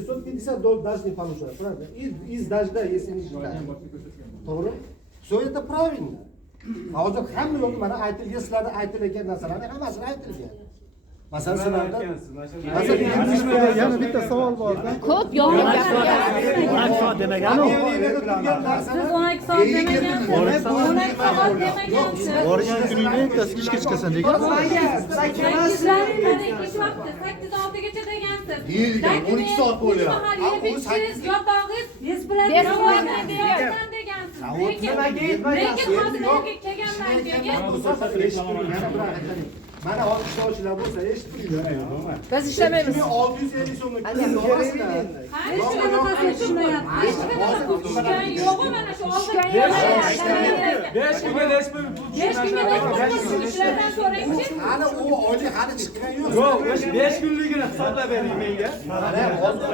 $650 даже не получается, правда? Из дождя, если не считать. To'g'ri? Все это правильно. Hozir hamma yo'lni mana aytilgan, sizlarda aytilgan narsalarning hammasini aytilgan. Masalan, sizlarda yana bitta savol bor. Ko'p yolg'on Soat demaganu. Siz 12 soat demagansiz. 12 soat demagansiz. Borgan kuningda ertasiga ishga chiqasan degan. 8-6gacha degansiz. Deyilgan 12 soat bo'lyapti. Yeb-ichsiz, yotog'ingiz besplatno degansiz. Lekin hozir kelgandan keyin mana hozir ishlovchilar bo'lsa eshitdinglar. biz ishlamaymiz. 650 so'mga kerak endi. Hech qanaqasi tushmayapti. Hech qanaqa tushgan yo'q mana shu olgan 5 kunga pul 5 kunga ishlardan so'raychi. Hali u oylik hali chiqqan yo'q. yo'q, 5 kunligini hisoblab bering menga. Mana hozir